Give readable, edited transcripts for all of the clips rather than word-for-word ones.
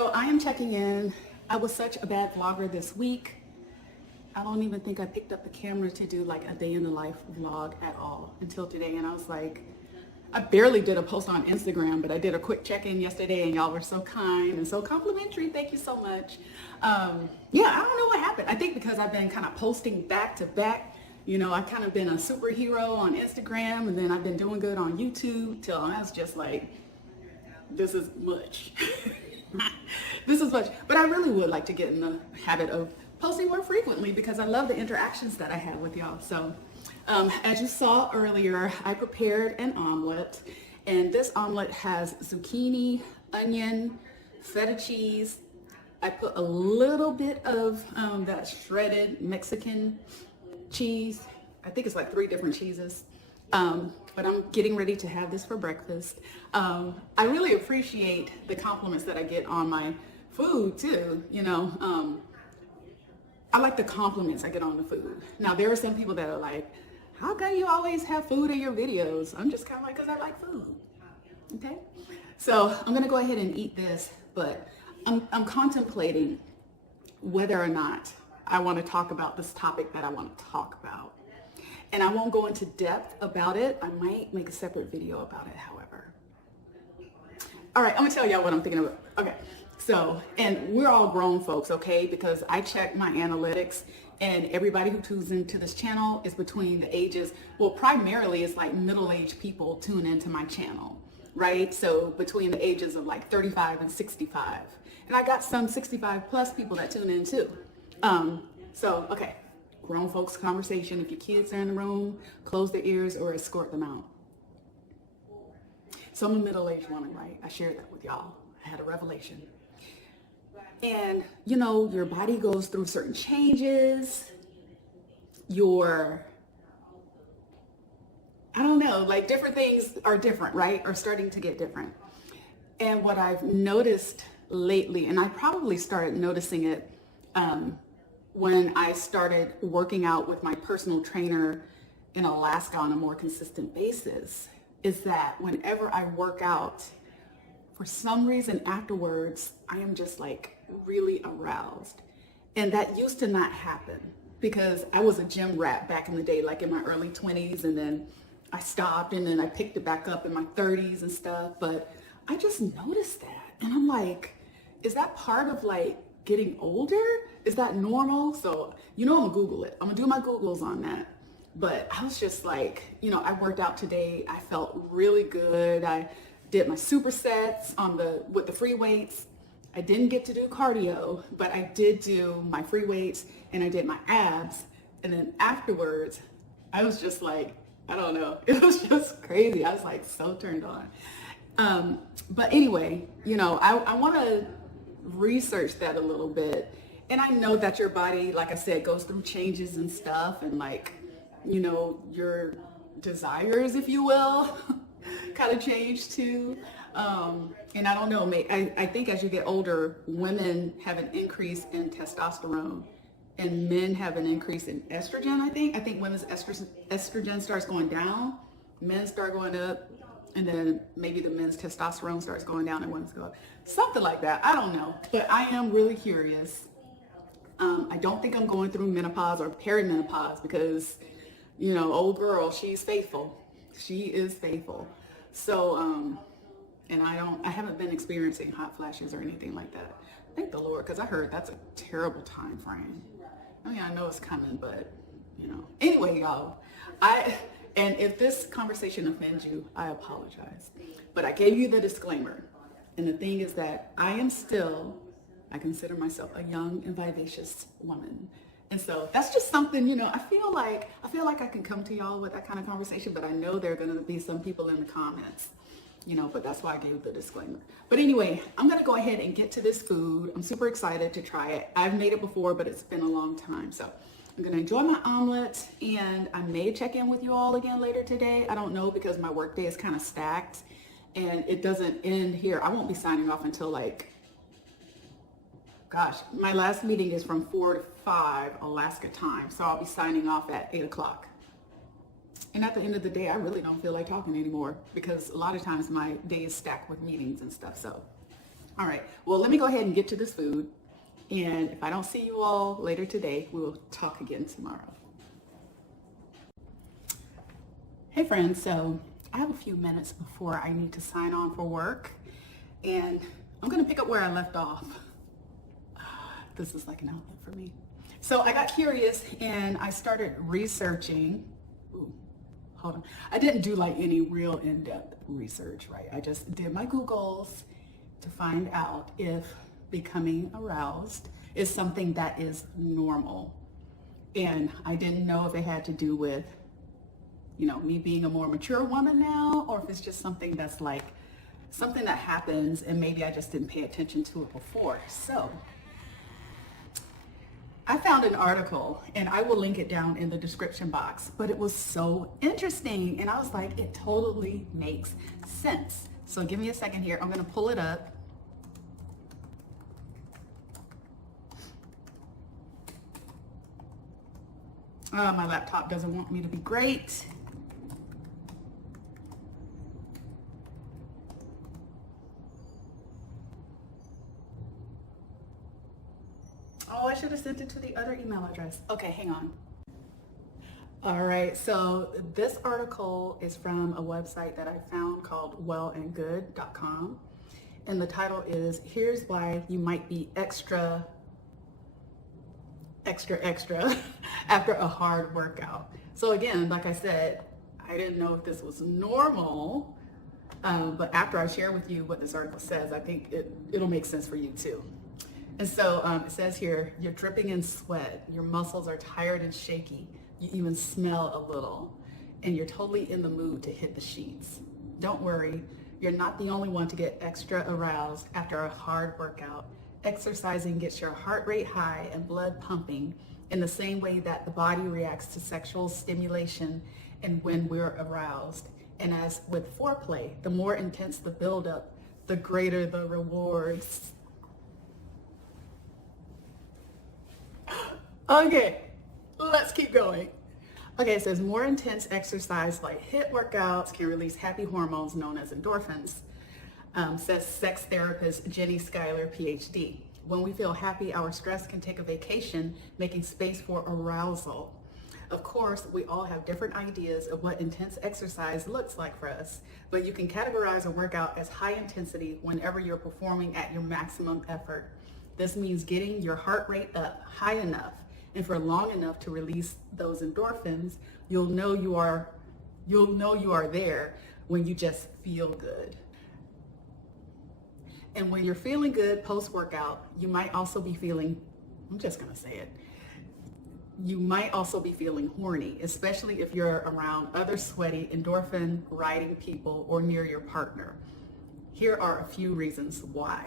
So I am checking in. I was such a bad vlogger this week. I don't even think I picked up the camera to do like a day in the life vlog at all until today. And I was like, I barely did a post on Instagram, but I did a quick check-in yesterday and y'all were so kind and so complimentary. Thank you so much. Yeah, I don't know what happened. I think because I've been kind of posting back to back. You know, I've kind of been a superhero on Instagram, and then I've been doing good on YouTube till I was just like, this is much. This is much. But I really would like to get in the habit of posting more frequently because I love the interactions that I have with y'all. So as you saw earlier, I prepared an omelet, and this omelet has zucchini, onion, feta cheese. I put a little bit of that shredded Mexican cheese. I think it's like 3 different cheeses. But I'm getting ready to have this for breakfast. I really appreciate the compliments that I get on my food too. You know, I like the compliments I get on the food. Now there are some people that are like, how come you always have food in your videos? I'm just kind of like, because I like food. Okay, so I'm gonna go ahead and eat this, but I'm contemplating whether or not I want to talk about this topic that I want to talk about. And I won't go into depth about it. I might make a separate video about it, however. All right, I'm gonna tell y'all what I'm thinking about. Okay, so, and we're all grown folks, okay? Because I checked my analytics, and everybody who tunes into this channel is between the ages, well, primarily it's like middle-aged people tune into my channel, right? So between the ages of like 35 and 65. And I got some 65 plus people that tune in too. So, okay, grown folks conversation. If your kids are in the room, close their ears or escort them out. So I'm a middle-aged woman, right? I shared that with y'all. I had a revelation. And, you know, your body goes through certain changes. I don't know, like different things are different, right? Or starting to get different. And what I've noticed lately, and I probably started noticing it when I started working out with my personal trainer in Alaska on a more consistent basis, is that whenever I work out, for some reason afterwards, I am just like really aroused. And that used to not happen because I was a gym rat back in the day, like in my early 20s, and then I stopped and then I picked it back up in my 30s and stuff. But I just noticed that. And I'm like, is that part of like getting older? Is that normal? So, you know, I'm gonna Google it. I'm gonna do my Googles on that. But I was just like, you know, I worked out today. I felt really good. I did my supersets with the free weights. I didn't get to do cardio, but I did do my free weights and I did my abs. And then afterwards, I was just like, I don't know. It was just crazy. I was like so turned on. But anyway, you know, I want to research that a little bit. And I know that your body, like I said, goes through changes and stuff, and like, you know, your desires, if you will, kind of change too. And I don't know, I think as you get older, women have an increase in testosterone and men have an increase in estrogen, I think. I think women's estrogen starts going down, men start going up, and then maybe the men's testosterone starts going down and women's go up. Something like that. I don't know. But I am really curious. I don't think I'm going through menopause or perimenopause because, you know, old girl, she's faithful. She is faithful. So, and I haven't been experiencing hot flashes or anything like that. Thank the Lord, because I heard that's a terrible time frame. I mean, I know it's coming, but, you know. Anyway, y'all, and if this conversation offends you, I apologize. But I gave you the disclaimer. And the thing is that I consider myself a young and vivacious woman. And so that's just something, you know, I feel like I can come to y'all with that kind of conversation, but I know there are going to be some people in the comments, you know, but that's why I gave the disclaimer. But anyway, I'm going to go ahead and get to this food. I'm super excited to try it. I've made it before, but it's been a long time. So I'm going to enjoy my omelet, and I may check in with you all again later today. I don't know, because my work day is kind of stacked and it doesn't end here. I won't be signing off until like, gosh, my last meeting is from 4 to 5 Alaska time. So I'll be signing off at 8 o'clock. And at the end of the day, I really don't feel like talking anymore because a lot of times my day is stacked with meetings and stuff. So All right, well, let me go ahead and get to this food. And if I don't see you all later today, we will talk again tomorrow. Hey friends, so I have a few minutes before I need to sign on for work, and I'm gonna pick up where I left off. This is like an outlet for me. So I got curious and I started researching. Ooh, hold on. I didn't do like any real in-depth research, right? I just did my Googles to find out if becoming aroused is something that is normal. And I didn't know if it had to do with, you know, me being a more mature woman now, or if it's just something that's like something that happens and maybe I just didn't pay attention to it before. So I found an article and I will link it down in the description box, but it was so interesting and I was like, it totally makes sense. So give me a second here. I'm going to pull it up. My laptop doesn't want me to be great. Oh, I should have sent it to the other email address. Okay, hang on. All right, so this article is from a website that I found called wellandgood.com. And the title is, Here's Why You Might Be Extra after a hard workout. So again, like I said, I didn't know if this was normal, but after I share with you what this article says, I think it'll make sense for you too. And so it says here, you're dripping in sweat, your muscles are tired and shaky, you even smell a little, and you're totally in the mood to hit the sheets. Don't worry, you're not the only one to get extra aroused after a hard workout. Exercising gets your heart rate high and blood pumping in the same way that the body reacts to sexual stimulation and when we're aroused. And as with foreplay, the more intense the buildup, the greater the rewards. Okay, let's keep going. Okay, it says more intense exercise like HIIT workouts can release happy hormones known as endorphins. Says sex therapist Jenny Schuyler, PhD. When we feel happy, our stress can take a vacation, making space for arousal. Of course, we all have different ideas of what intense exercise looks like for us, but you can categorize a workout as high intensity whenever you're performing at your maximum effort. This means getting your heart rate up high enough and for long enough to release those endorphins. You'll know you are there when you just feel good. And when you're feeling good post-workout, you might also be feeling, I'm just gonna say it, you might also be feeling horny, especially if you're around other sweaty, endorphin-riding people or near your partner. Here are a few reasons why.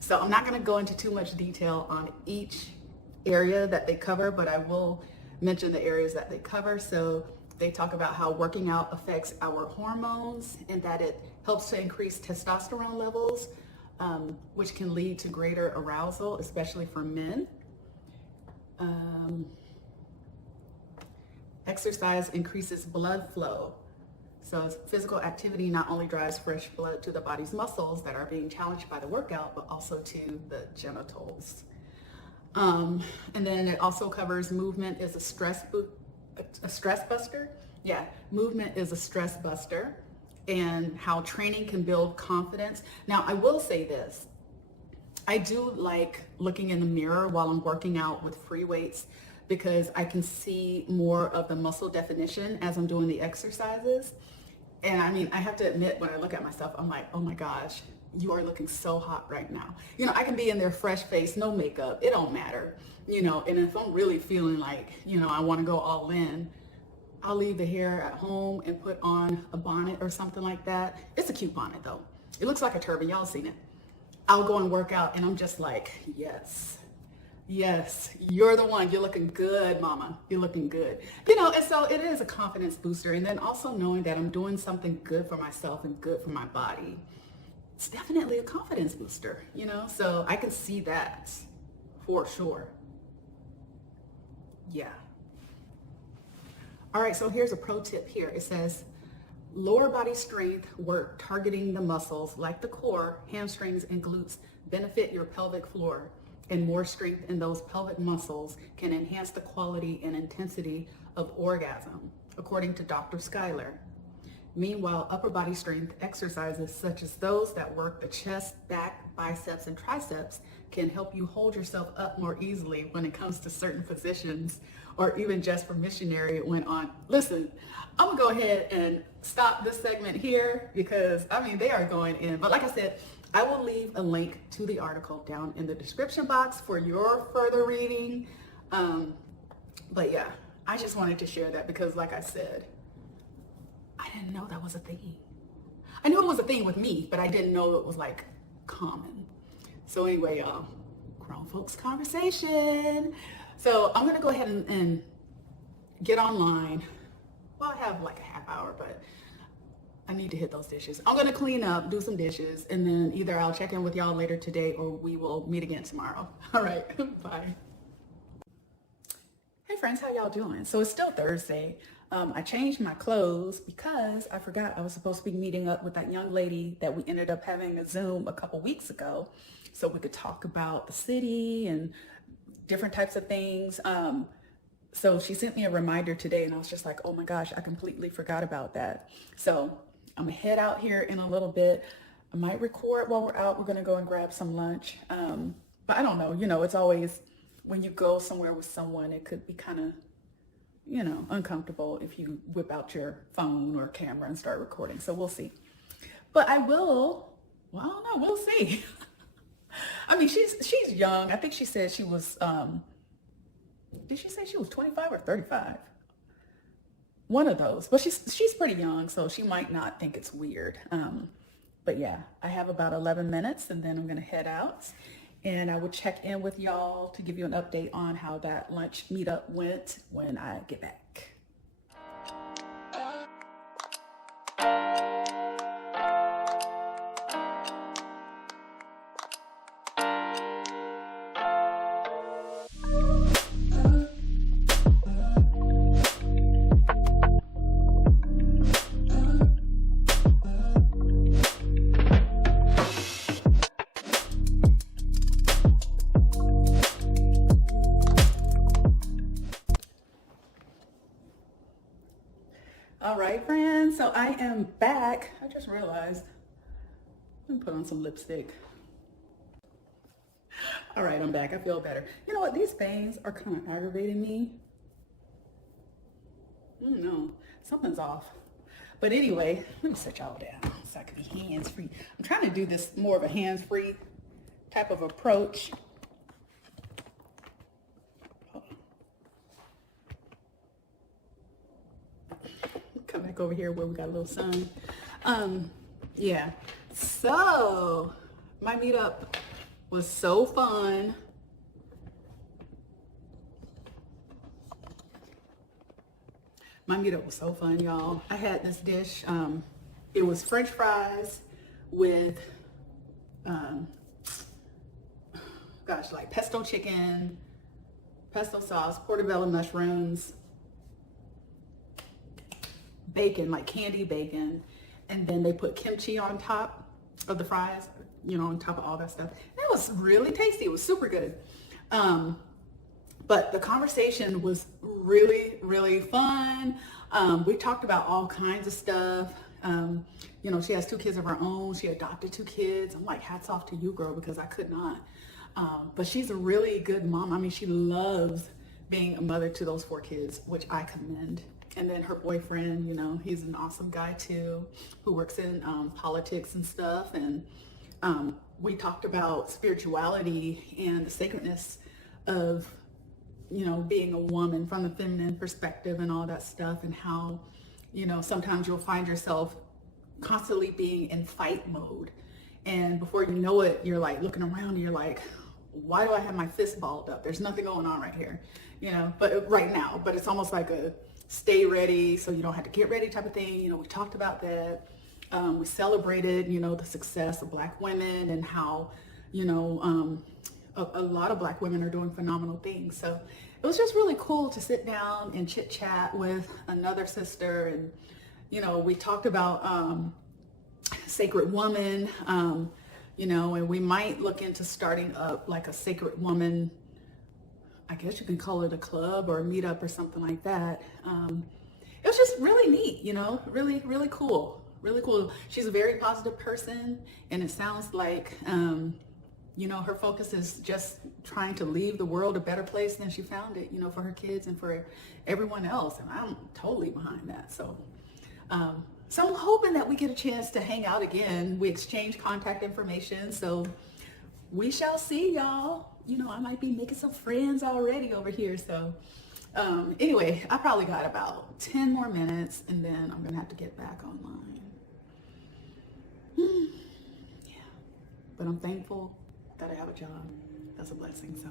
So I'm not gonna go into too much detail on each area that they cover, but I will mention the areas that they cover. So they talk about how working out affects our hormones and that it helps to increase testosterone levels, which can lead to greater arousal, especially for men. Exercise increases blood flow. So physical activity not only drives fresh blood to the body's muscles that are being challenged by the workout, but also to the genitals. And then it also covers movement is a stress buster. Yeah, movement is a stress buster, and how training can build confidence. Now, I will say this. I do like looking in the mirror while I'm working out with free weights because I can see more of the muscle definition as I'm doing the exercises. And I mean, I have to admit, when I look at myself, I'm like, oh my gosh, you are looking so hot right now. You know, I can be in there fresh face, no makeup, it don't matter. You know, and if I'm really feeling like, you know, I want to go all in, I'll leave the hair at home and put on a bonnet or something like that. It's a cute bonnet though. It looks like a turban, y'all seen it. I'll go and work out and I'm just like, yes, you're the one. You're looking good, mama. You're looking good. You know, and so it is a confidence booster. And then also knowing that I'm doing something good for myself and good for my body. It's definitely a confidence booster, you know? So I can see that for sure. Yeah. All right, so here's a pro tip here. It says, lower body strength work targeting the muscles like the core, hamstrings, and glutes benefit your pelvic floor, and more strength in those pelvic muscles can enhance the quality and intensity of orgasm, according to Dr. Schuyler. Meanwhile, upper body strength exercises such as those that work the chest, back, biceps, and triceps can help you hold yourself up more easily when it comes to certain positions, or even just for missionary when on. Listen, I'm gonna go ahead and stop this segment here because I mean, they are going in. But like I said, I will leave a link to the article down in the description box for your further reading. But yeah, I just wanted to share that because like I said, I didn't know that was a thing. I knew it was a thing with me, but I didn't know it was like common. So anyway, y'all, grown folks conversation. So I'm gonna go ahead and get online. Well, I have like a half hour, but I need to hit those dishes. I'm gonna clean up, do some dishes, and then either I'll check in with y'all later today or we will meet again tomorrow. All right, bye. Hey friends, how y'all doing? So it's still Thursday. I changed my clothes because I forgot I was supposed to be meeting up with that young lady that we ended up having a Zoom a couple weeks ago so we could talk about the city and different types of things. So she sent me a reminder today and I was just like, oh my gosh, I completely forgot about that. So I'm gonna head out here in a little bit. I might record while we're out. We're gonna go and grab some lunch. But I don't know, you know, it's always when you go somewhere with someone, it could be kind of, you know, uncomfortable if you whip out your phone or camera and start recording. So we'll see. But I will, well, I don't know, we'll see. I mean, she's young. I think she said she was, did she say she was 25 or 35? One of those. But she's pretty young, so she might not think it's weird. But yeah, I have about 11 minutes and then I'm gonna head out. And I will check in with y'all to give you an update on how that lunch meetup went when I get back. All right, friends, so I am back. I just realized, let me put on some lipstick. All right, I'm back. I feel better. You know what? These bangs are kind of aggravating me. I don't know. Something's off. But anyway, let me set y'all down so I can be hands-free. I'm trying to do this more of a hands-free type of approach. Come back over here where we got a little sun. Yeah, so my meetup was so fun. My meetup was so fun, y'all. I had this dish. It was French fries with, like pesto chicken, pesto sauce, portobello mushrooms, bacon, like candy bacon, and then they put kimchi on top of the fries, you know, on top of all that stuff. It was really tasty. It was super good. But the conversation was really, really fun. We talked about all kinds of stuff. You know, she has 2 kids of her own. She adopted 2 kids. I'm like, hats off to you, girl, because I could not. But she's a really good mom. I mean, she loves being a mother to those 4 kids, which I commend. And then her boyfriend, you know, he's an awesome guy too, who works in politics and stuff. And we talked about spirituality and the sacredness of, you know, being a woman from the feminine perspective and all that stuff, and how, you know, sometimes you'll find yourself constantly being in fight mode. And before you know it, you're like looking around and you're like, why do I have my fist balled up? There's nothing going on right here, you know, but right now, but it's almost like a stay ready so you don't have to get ready type of thing. You know, we talked about that. We celebrated, you know, the success of Black women and how, you know, a lot of Black women are doing phenomenal things. So it was just really cool to sit down and chit chat with another sister. And, you know, we talked about sacred woman, you know, and we might look into starting up like a Sacred Woman, I guess you can call it a club or a meetup or something like that. It was just really neat, you know, really, really cool. Really cool. She's a very positive person, and it sounds like, you know, her focus is just trying to leave the world a better place than she found it, you know, for her kids and for everyone else. And I'm totally behind that. So, so I'm hoping that we get a chance to hang out again. We exchange contact information. So we shall see, y'all. You know, I might be making some friends already over here. So anyway, I probably got about 10 more minutes, and then I'm going to have to get back online. Yeah, but I'm thankful that I have a job. That's a blessing. So,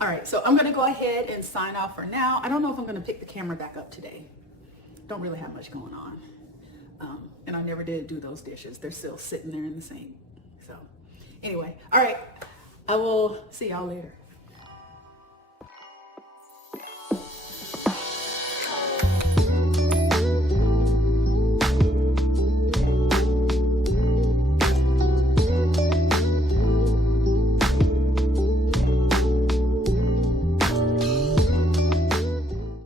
all right, so I'm going to go ahead and sign off for now. I don't know if I'm going to pick the camera back up today. Don't really have much going on. And I never did do those dishes. They're still sitting there in the sink. So anyway, all right, I will see y'all later.